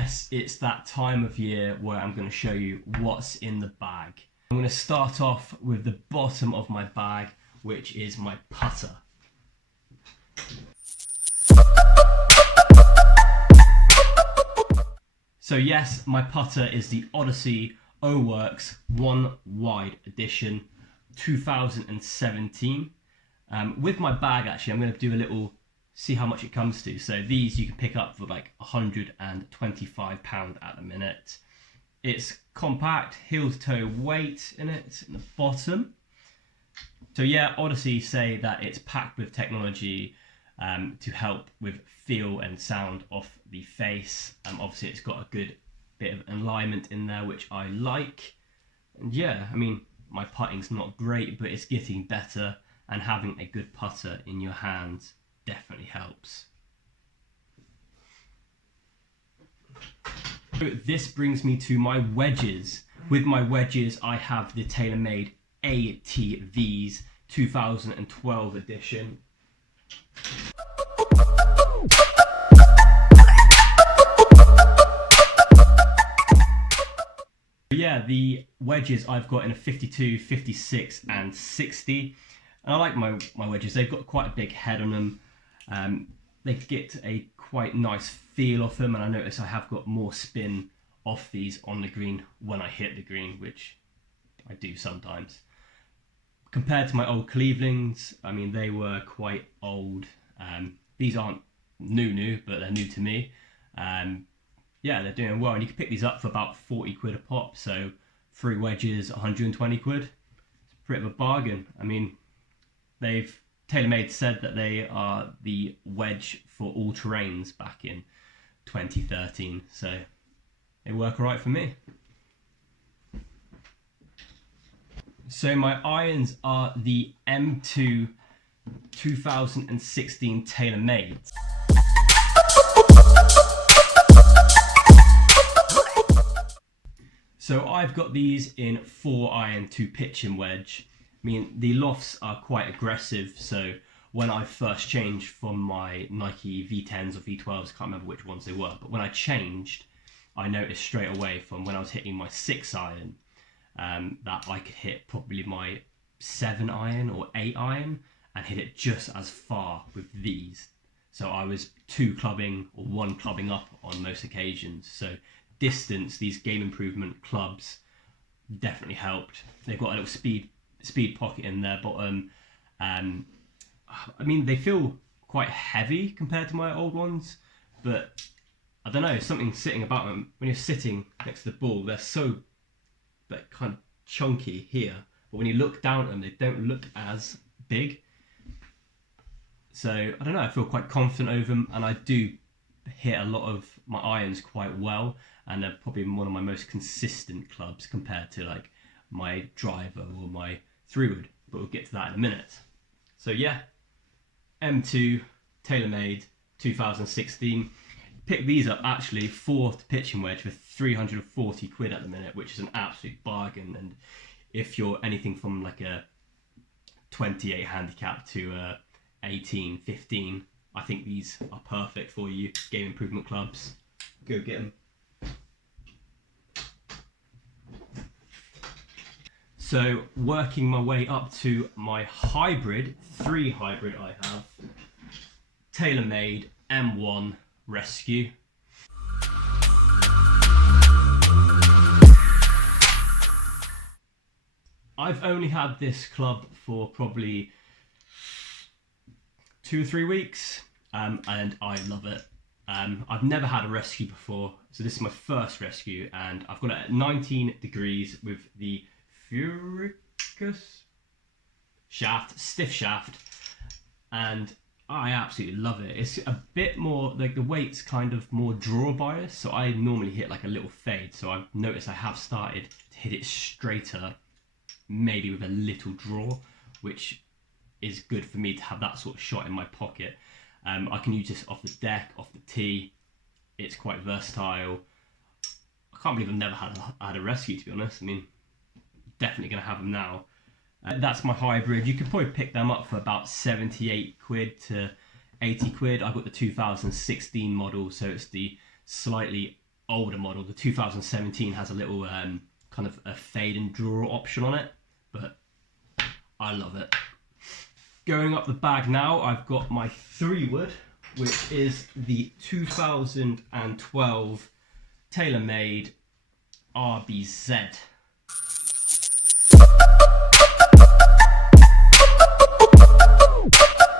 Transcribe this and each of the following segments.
yes, it's that time of year where I'm going to show you what's in the bag. I'm going to start off with the bottom of my bag, which is my putter. So yes, my putter is the Odyssey O-Works 1 Wide Edition 2017. With my bag, actually, I'm going to do a little, see how much it comes to. So these you can pick up for like £125 at the minute. It's compact, heel to toe weight in it in the bottom. So yeah, Odyssey say that it's packed with technology to help with feel and sound off the face. Obviously it's got a good bit of alignment in there, which I like. And yeah, I mean, my putting's not great, but it's getting better, and having a good putter in your hands definitely helps. So this brings me to my wedges. With my wedges, I have the TaylorMade ATVs 2012 edition. Yeah, the wedges I've got in a 52, 56 and 60. And I like my wedges. They've got quite a big head on them. They get a quite nice feel off them, and I notice I have got more spin off these on the green when I hit the green, which I do sometimes. Compared to my old Clevelands, I mean, they were quite old. These aren't new, but they're new to me. Yeah, they're doing well, and you can pick these up for about 40 quid a pop, so 3 wedges, 120 quid. It's a bit of a bargain. I mean, TaylorMade said that they are the wedge for all terrains back in 2013, so they work alright for me. So my irons are the M2 2016 TaylorMade. So I've got these in 4-iron 2 pitching wedge. I mean, the lofts are quite aggressive, so when I first changed from my Nike V10s or V12s, I can't remember which ones they were, but when I changed, I noticed straight away from when I was hitting my 6-iron that I could hit probably my 7-iron or 8-iron and hit it just as far with these. So I was 2 clubbing or 1 clubbing up on most occasions. So distance, these game improvement clubs definitely helped. They've got a little speed pocket in their bottom. I mean, they feel quite heavy compared to my old ones, but I don't know, something sitting about them. When you're sitting next to the ball, they're so kind of chunky here, but when you look down at them, they don't look as big. So I don't know, I feel quite confident over them, and I do hit a lot of my irons quite well, and they're probably one of my most consistent clubs compared to like my driver or my 3-wood, but we'll get to that in a minute. So yeah, M2 TaylorMade 2016. Pick these up actually for the pitching wedge for 340 quid at the minute, which is an absolute bargain. And if you're anything from like a 28 handicap to a 18, 15, I think these are perfect for you. Game improvement clubs, go get them. So working my way up to my hybrid, 3 hybrid I have, TaylorMade M1 Rescue. I've only had this club for probably 2 or 3 weeks, and I love it. I've never had a rescue before, so this is my first rescue, and I've got it at 19 degrees with the Furicus shaft, stiff shaft, and I absolutely love it. It's a bit more, like the weight's kind of more draw bias, so I normally hit like a little fade, so I've noticed I have started to hit it straighter, maybe with a little draw, which is good for me to have that sort of shot in my pocket. I can use this off the deck, off the tee. It's quite versatile. I can't believe I've never had a rescue, to be honest. I mean, definitely going to have them now. That's my hybrid. You could probably pick them up for about 78 quid to 80 quid. I've got the 2016 model, so it's the slightly older model. The 2017 has a little kind of a fade and draw option on it, but I love it. Going up the bag now, I've got my 3-wood, which is the 2012 TaylorMade RBZ.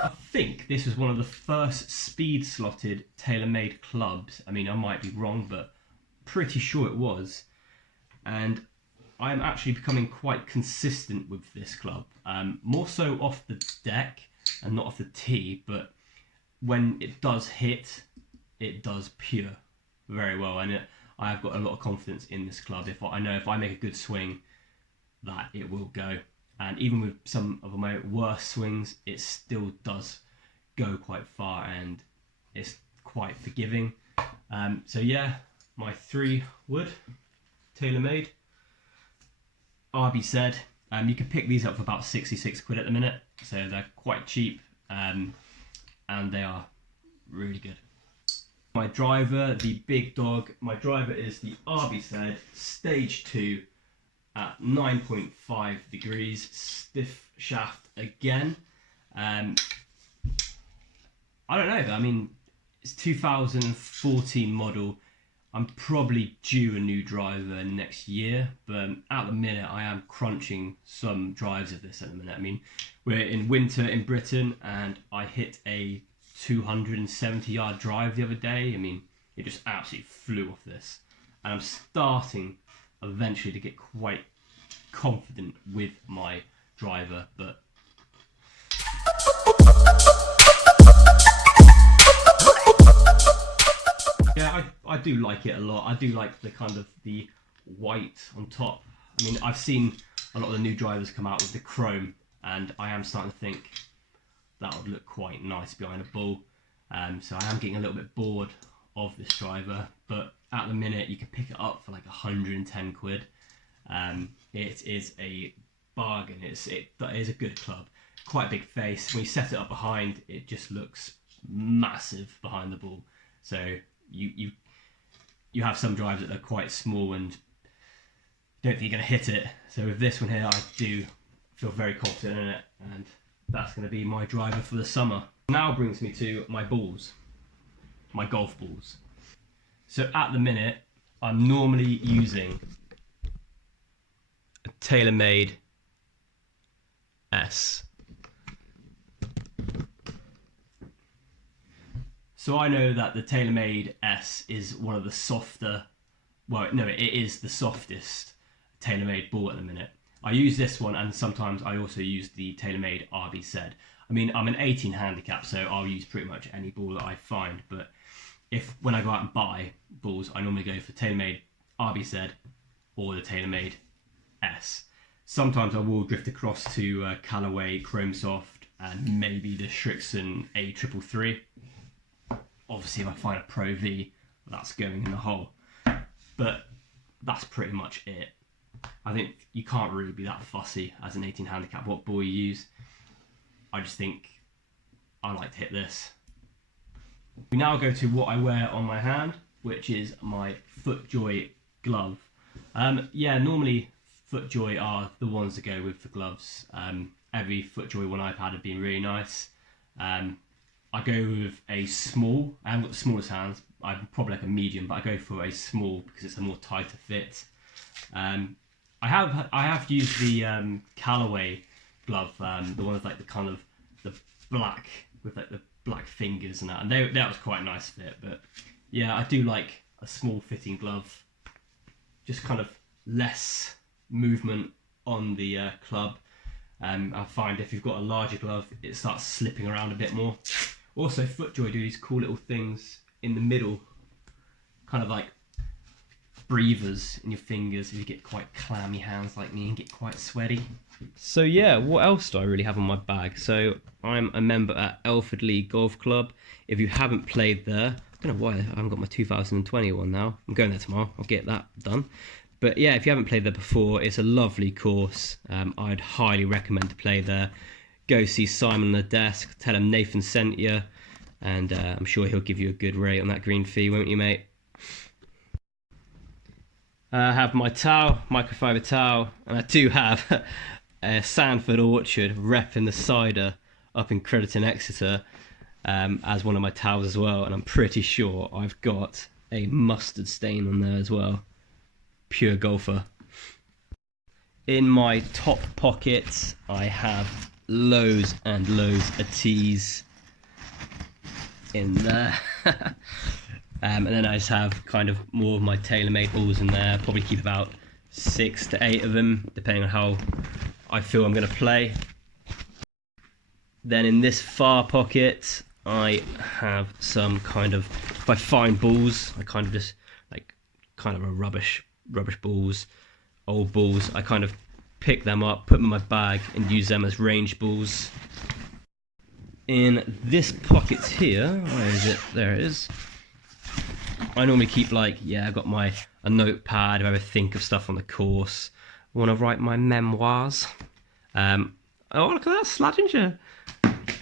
I think this was one of the first speed slotted TaylorMade clubs. I mean, I might be wrong, but pretty sure it was. And I'm actually becoming quite consistent with this club. More so off the deck and not off the tee, but when it does hit, it does pure very well. And I have got a lot of confidence in this club. I know if I make a good swing, that it will go. And even with some of my worst swings, it still does go quite far and it's quite forgiving. So yeah, my 3-wood TaylorMade RBZ. You can pick these up for about 66 quid at the minute, so they're quite cheap, and they are really good. My driver, the big dog, my driver is the RBZ Stage 2 at 9.5 degrees, stiff shaft again. I don't know, I mean, it's 2014 model. I'm probably due a new driver next year, but at the minute I am crunching some drives of this at the minute. I mean, we're in winter in Britain and I hit a 270-yard drive the other day. I mean, it just absolutely flew off this. And I'm starting eventually to get quite confident with my driver, but yeah, I do like it a lot. I do like the kind of the white on top. I mean, I've seen a lot of the new drivers come out with the chrome, and I am starting to think that would look quite nice behind a bull. So I am getting a little bit bored of this driver, but at the minute you can pick it up for like 110 quid. It is a bargain. It is a good club. Quite a big face. When you set it up behind, it just looks massive behind the bull. So you have some drives that are quite small and don't think you're going to hit it. So with this one here, I do feel very confident in it, and that's going to be my driver for the summer. Now brings me to my balls, my golf balls. So at the minute, I'm normally using a TaylorMade S. So I know that the TaylorMade S is one of the softer, well, no, it is the softest TaylorMade ball at the minute. I use this one, and sometimes I also use the TaylorMade RBZ. I mean, I'm an 18 handicap, so I'll use pretty much any ball that I find, but when I go out and buy balls, I normally go for TaylorMade RBZ or the TaylorMade S. Sometimes I will drift across to Callaway Chrome Soft and maybe the Srixon A333. Obviously, if I find a Pro V, that's going in the hole. But that's pretty much it. I think you can't really be that fussy as an 18 handicap what ball you use. I just think I like to hit this. We now go to what I wear on my hand, which is my FootJoy glove. Yeah, normally FootJoy are the ones that go with the gloves. Every FootJoy one I've had have been really nice. I go with a small. I haven't got the smallest hands. I'm probably like a medium, but I go for a small because it's a more tighter fit. I have used the Callaway glove, the one with like the kind of the black with like the black fingers and that, and that was quite a nice fit. But yeah, I do like a small fitting glove, just kind of less movement on the club. I find if you've got a larger glove, it starts slipping around a bit more. Also, FootJoy do these cool little things in the middle, kind of like breathers in your fingers if you get quite clammy hands like me and get quite sweaty. So yeah, what else do I really have on my bag? So I'm a member at Elford League Golf Club. If you haven't played there, I don't know why I haven't got my 2020 one now. I'm going there tomorrow, I'll get that done. But yeah, if you haven't played there before, it's a lovely course. I'd highly recommend to play there. Go see Simon on the desk, tell him Nathan sent you, and I'm sure he'll give you a good rate on that green fee, won't you, mate? I have my towel, microfiber towel, and I do have a Sanford Orchard repping the cider up in Crediton, Exeter, as one of my towels as well. And I'm pretty sure I've got a mustard stain on there as well. Pure golfer. In my top pocket, I have loads and loads of teas in there. And then I just have kind of more of my tailor-made balls in there. Probably keep about 6 to 8 of them, depending on how I feel I'm going to play. Then in this far pocket, I have some kind of, if I find balls, I kind of just like kind of a rubbish balls, old balls. I kind of pick them up, put them in my bag, and use them as range balls. In this pocket here, where is it? There it is. I normally keep I've got a notepad if I ever think of stuff on the course. I want to write my memoirs. Oh, look at that, Sladinger.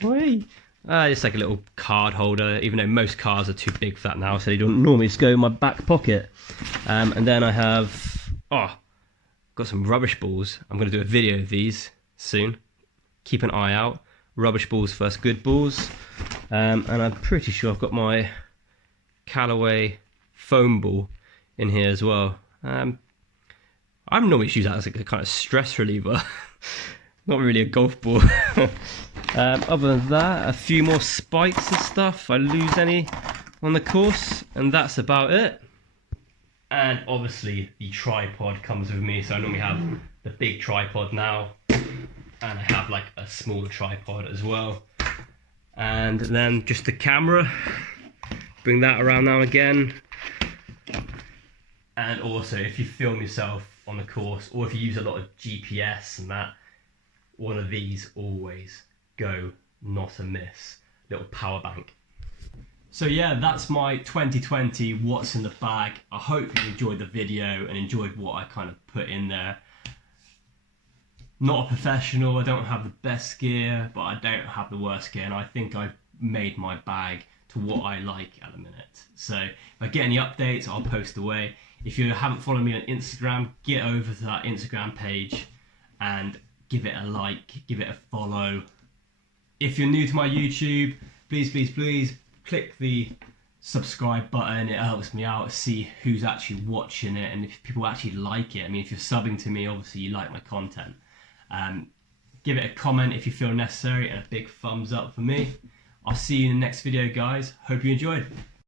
Wait. Just like a little card holder, even though most cards are too big for that now, so they don't normally just go in my back pocket. And then I have, got some rubbish balls. I'm going to do a video of these soon. Keep an eye out. Rubbish balls first, good balls. And I'm pretty sure I've got my Callaway foam ball in here as well. I normally just use that as a kind of stress reliever. Not really a golf ball. Other than that, a few more spikes and stuff if I lose any on the course, and that's about it. And obviously the tripod comes with me, so I normally have the big tripod now, and I have like a smaller tripod as well. And then just the camera, bring that around now and again. And also if you film yourself on the course, or if you use a lot of GPS and that, one of these always go not amiss. Little power bank. So yeah, that's my 2020 what's in the bag. I hope you enjoyed the video and enjoyed what I kind of put in there. Not a professional, I don't have the best gear, but I don't have the worst gear, and I think I've made my bag to what I like at the minute. So if I get any updates, I'll post away. If you haven't followed me on Instagram, get over to that Instagram page and give it a like, give it a follow. If you're new to my YouTube, please click the subscribe button. It helps me out to see who's actually watching it and if people actually like it. I mean, if you're subbing to me, obviously you like my content. Give it a comment if you feel necessary, and a big thumbs up for me. I'll see you in the next video, guys. Hope you enjoyed.